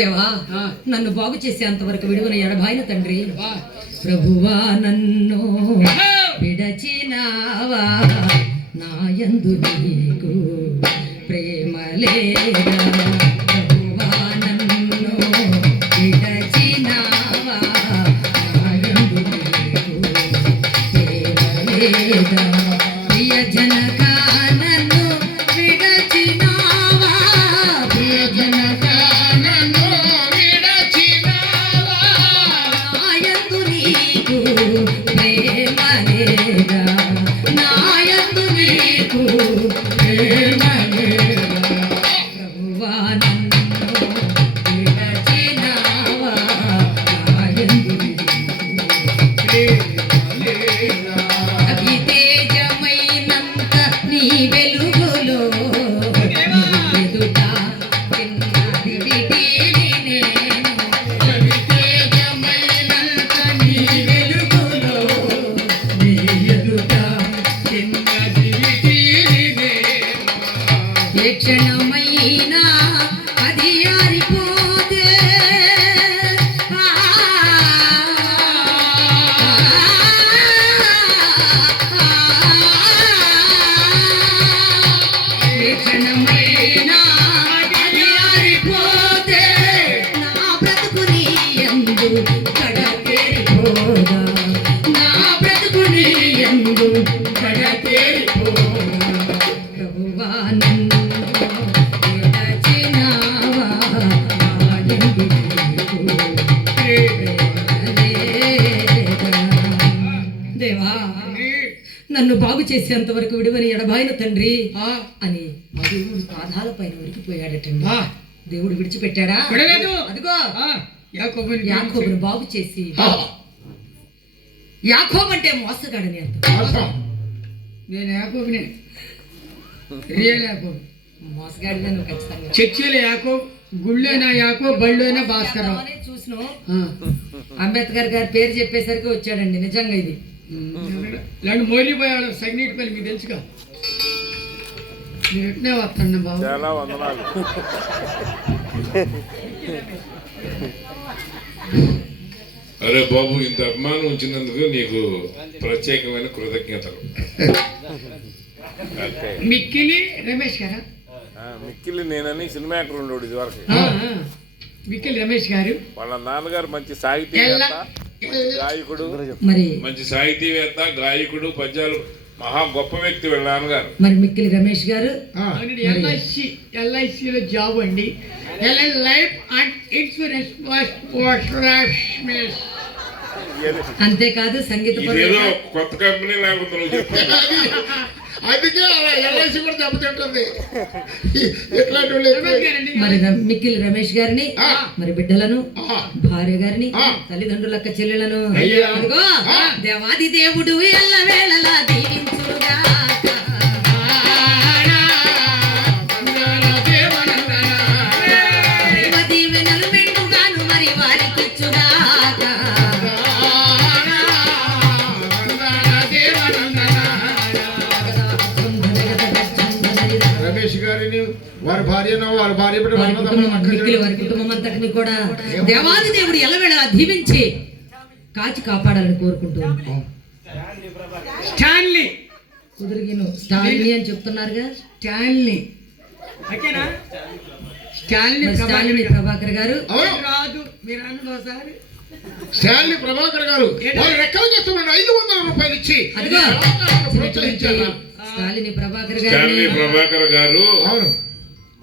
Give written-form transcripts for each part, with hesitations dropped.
దేవా నన్ను బాగు చేసేంత వరకు విడువన ఎడబాయిన తండ్రి ప్రభువా నన్ను విడచినావా నాయందు నీకు ప్రేమ లేదా ప్రభువా నన్ను విడచినావా నాయందు నీకు ప్రేమ లేదా ప్రియ జనక నన్ను విడచినావా ప్రియ జనక క్షణమైనా అది ఆరిపోతే క్షణమైనా అది ఆరిపోతే నా బ్రతుకుని యందు కడతేరిపోదా నా బ్రతుకుని యందు కడతేరిపోదా ప్రభువా నన్ను దేవా నన్ను బాగు చేసేంత వరకు విడువని ఎడబాయిన తండ్రి అని మా దేవుడు పాదాల పైన ఉరికిపోయాడటండి. దేవుడు విడిచిపెట్టాడా? అదిగో యాకోబును బాగు చేసి, యాకోబు అంటే మోసగాడని అర్థం. నేను యాకోబునే, రియల్ యాకోబు, మోసగాడిగా నువ్వు ఖచ్చితంగా. చర్చిలో యాకోబు, గుళ్ళైనా యాకోబు, బళ్ళైనా భాస్కరరావు. చూసిన అంబేద్కర్ గారి పేరు చెప్పేసరికి వచ్చాడండి. నిజంగా ఇది ఇలాంటి మోలిపోయాడు సగ్నీటిపల్లి, మీకు తెలుసుగా. మీరు ఎట్నే వస్తాను బాబు. చాలా వందనాలు. అరే బాబు, ఇంత అభిమానం ఉంచినందుకు నీకు ప్రత్యేకమైన కృతజ్ఞతలు. మిక్కిలి రమేష్ గారా? మిక్కిలి నేనని సినిమా యాక్టర్ ఉండేవాడు ఇదివరకు. మిక్కిలి రమేష్ గారు వాళ్ళ నాన్నగారు మంచి సాహితీవేత్త, గాయకుడు, మంచి సాహితీవేత్త, గాయకుడు, పద్యాలు మహా గొప్ప వ్యక్తి వీళ్ళ నాన్నగారు. మరి మిక్కిలి రమేష్ గారు ఎల్ఐసిలో జాబ్ అండి. Life and insurance. అంతేకాదు సంగీత కొత్త కంపెనీ లేకపోతే అందుకే ఎల్ఐసి కూడా దెబ్బతింటుంది. మరి మిక్కిలి రమేష్ గారిని, మరి బిడ్డలను, భార్య గారిని, తల్లిదండ్రులక్క చెల్లెలను దేవాది దేవుడు ఎల్లవేళలా దీవించుగా. దైవ దీవెనలు మెండుగాను మరి వారికి ఇచ్చుగా. రమేష్ గారిని, వారి భార్యను, వారి భార్య వారి కుటుంబం అంతటిని కూడా దేవాది దేవుడు ఎల్లవేళలా దీవించి కాచి కాపాడాలని కోరుకుంటూ. స్టాన్లీ కుదిరిగిను స్టాన్లీ అని చెప్తున్నారుగా. స్టాన్లీ స్టాన్లీ ప్రభాకర్ గారు కాదు, మీరు అన్నది ఒకసారి. స్టాన్లీ ప్రభాకర్ గారు రెక్కలు చేస్తున్నాడు 500 రూపాయలు ఇచ్చి ప్రోత్సహించారు. స్టాన్లీ ప్రభాకర్ గారు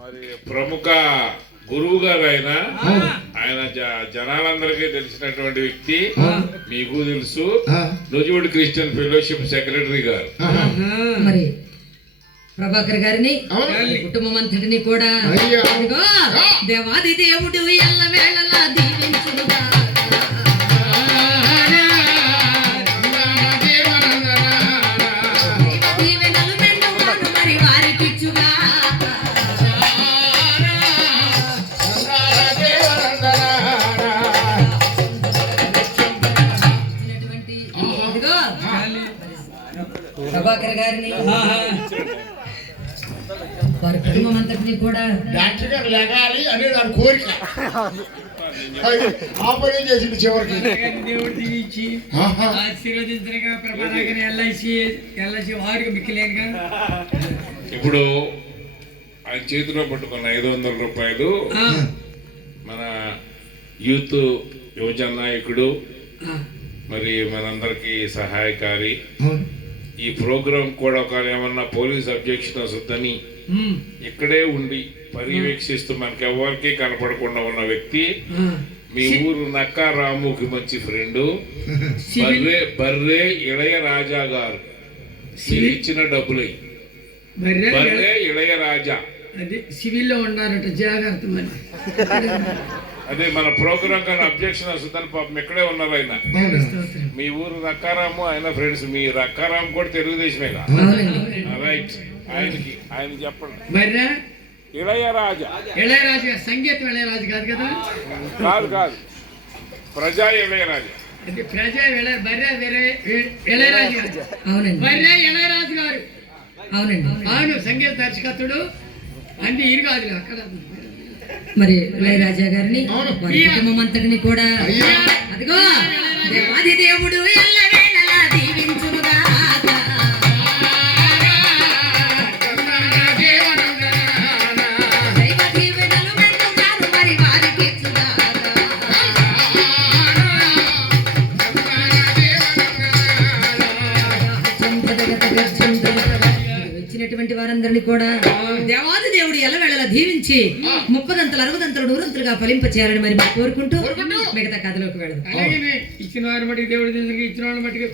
మరి ప్రముఖ గురువు గారు. ఆయన జనాలందరికీ తెలిసినటువంటి వ్యక్తి, మీకు తెలుసు. నూజివీడు క్రిస్టియన్ ఫెలోషిప్ సెక్రటరీ గారు. మరి ప్రభాకర్ గారిని, కుటుంబం అంతటిని కూడా దేవాది దేవుడు ఎల్లవేళలా దీవించుగా. దీవెనలు మెండుగాను మరి వారికి ఇచ్చుగా. ప్రభాకర్ గారిని వారి కుటుంబం అంతటిని కూడా డాక్టర్ గారు లెగాలి అనేది దాని కోరిక అది ఆపరేషన్ చేసింది చివరికి. దేవుడు దీవించి ఆహా. ఆశీర్వదించగా ప్రభాకర్ ఎల్ఐసి వారికి మిక్కిలేనుగా. ఇప్పుడు ఆయన చేతిలో పట్టుకున్న 500 రూపాయలు మన యూత్ యువజన నాయకుడు మరి మనందరికి సహాయకారి. ఈ ప్రోగ్రాం కూడా ఒక ఏమన్నా పోలీస్ అబ్జెక్షన్ వస్తుందని ఇక్కడే ఉండి పర్యవేక్షిస్తూ మనకి ఎవరికి కనపడకుండా ఉన్న వ్యక్తి మీ ఊరు నక్కా రాముకి మంచి ఫ్రెండు బర్రే ఇళయ రాజా గారు. మీరు ఇచ్చిన డబ్బులు బర్రే ఇళయ రాజా అది సివిల్లో ఉన్నారట, జాగ్రత్త మరి. అదే మన ప్రోగ్రాం కానీ అబ్జెక్షన్ వస్తుందని పాపం ఇక్కడే ఉన్నారు ఆయన. మీ ఊరు రక్కారాము, ఆయన ఫ్రెండ్స్. మీ రక్కారాము కూడా తెలుగుదేశమేగా. రైట్. ఆయన చెప్పండి. బర్రె ఇళయరాజా. ఇళయరాజు గారు సంగీతం ఇళయరాజు కాదు కదా. కాదు ప్రజా ఇళయరాజా. అది ప్రజా బర్రె ఇళయరాజు గారు. అవునండి, బర్రె ఇళయరాజు గారు. అవునండి. అవును, సంగీత దర్శకత్తుడు అన్ని ఇరు కాదు అక్కడ. మరి ఇళయరాజా గారిని వారి కుటుంబం అంతటిని కూడా అదిగో దేవాది దేవుడు ఎల్లవేళలా దీవించునుగాక. దైవ దీవెనలు మెండుగాను మరి వారికి ఇచ్చుగాక. వచ్చినటువంటి వారందరినీ కూడా దేవాది దేవుడు ఎల్లవేళలా దీవించి 30 60 100 ఫలింప చేయాలని మరి కోరుకుంటూ మిగతా కథలోకి వెళదాం. అలాగే ఇచ్చిన వారి మటుకు దేవుడు ఇచ్చిన వాళ్ళ మటుకు